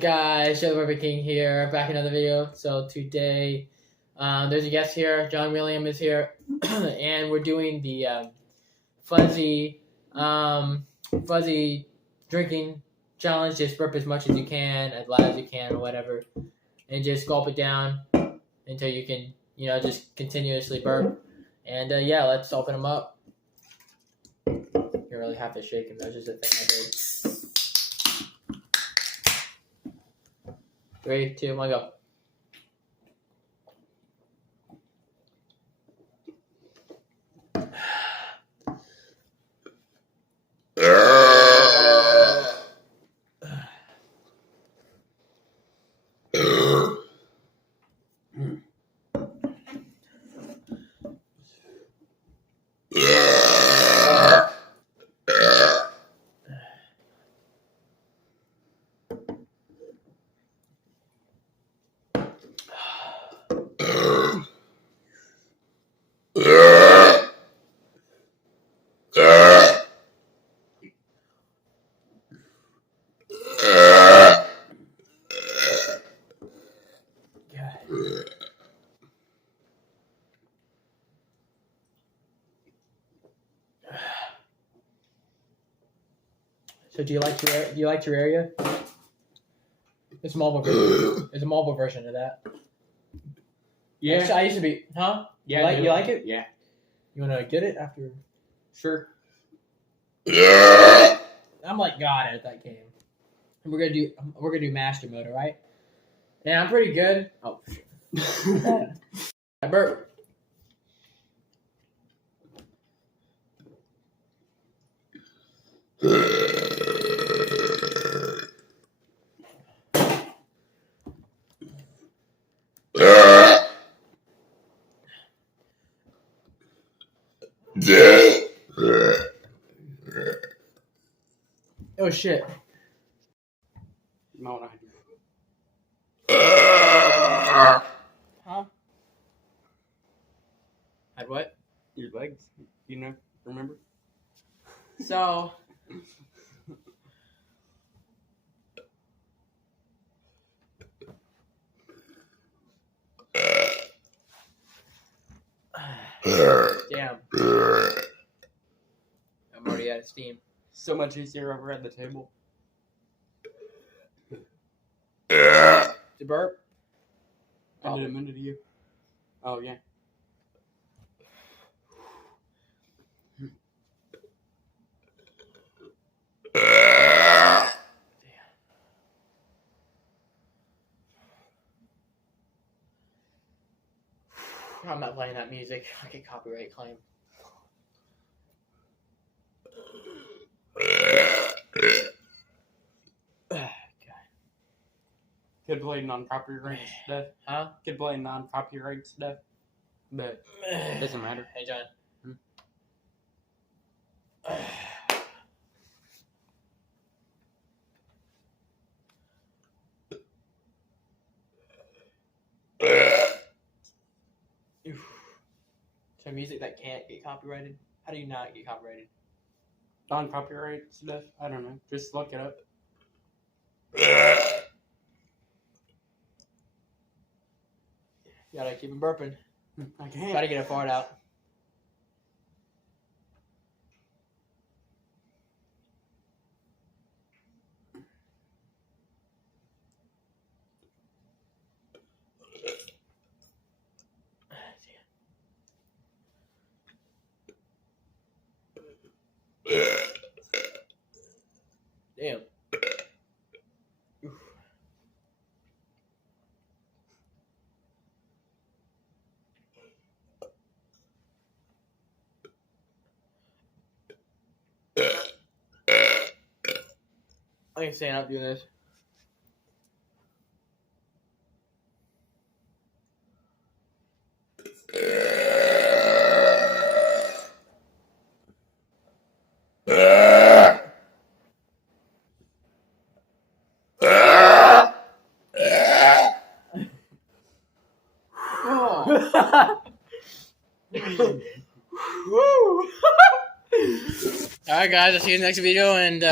guys? Burping here, back in another video. So today, there's a guest here. John William is here, and we're doing the fuzzy drinking challenge. Just burp as much as you can, as loud as you can, or whatever, and just gulp it down until you can, just continuously burp. And yeah, let's open them up. You really have to shake them. That's just a thing I did. 3, 2, 1, go. So do you like your area? It's a mobile version. It's a mobile version of that. Yeah. I used to be, huh? Yeah. You like it? Yeah. You wanna get it after? Sure. I'm like God at that game. And we're gonna do master mode, alright? Yeah, I'm pretty good. Oh shit. I burp. Oh shit. No, not. Huh? Had what? Your legs. Remember? So damn. I'm already out of steam. So much easier over at the table. To burp? I did a minute to you. Oh, yeah. I'm not playing that music. I get copyright claim. Could play non-copyright stuff. Huh? Could play non-copyright stuff. But it doesn't matter. Hey, John. So music that can't get copyrighted? How do you not get copyrighted? Non-copyright stuff? I don't know. Just look it up. You gotta keep it burping. I can't. Gotta get a fart out. Damn. I ain't staying up doing this. Woo! Alright guys, I'll see you in the next video, and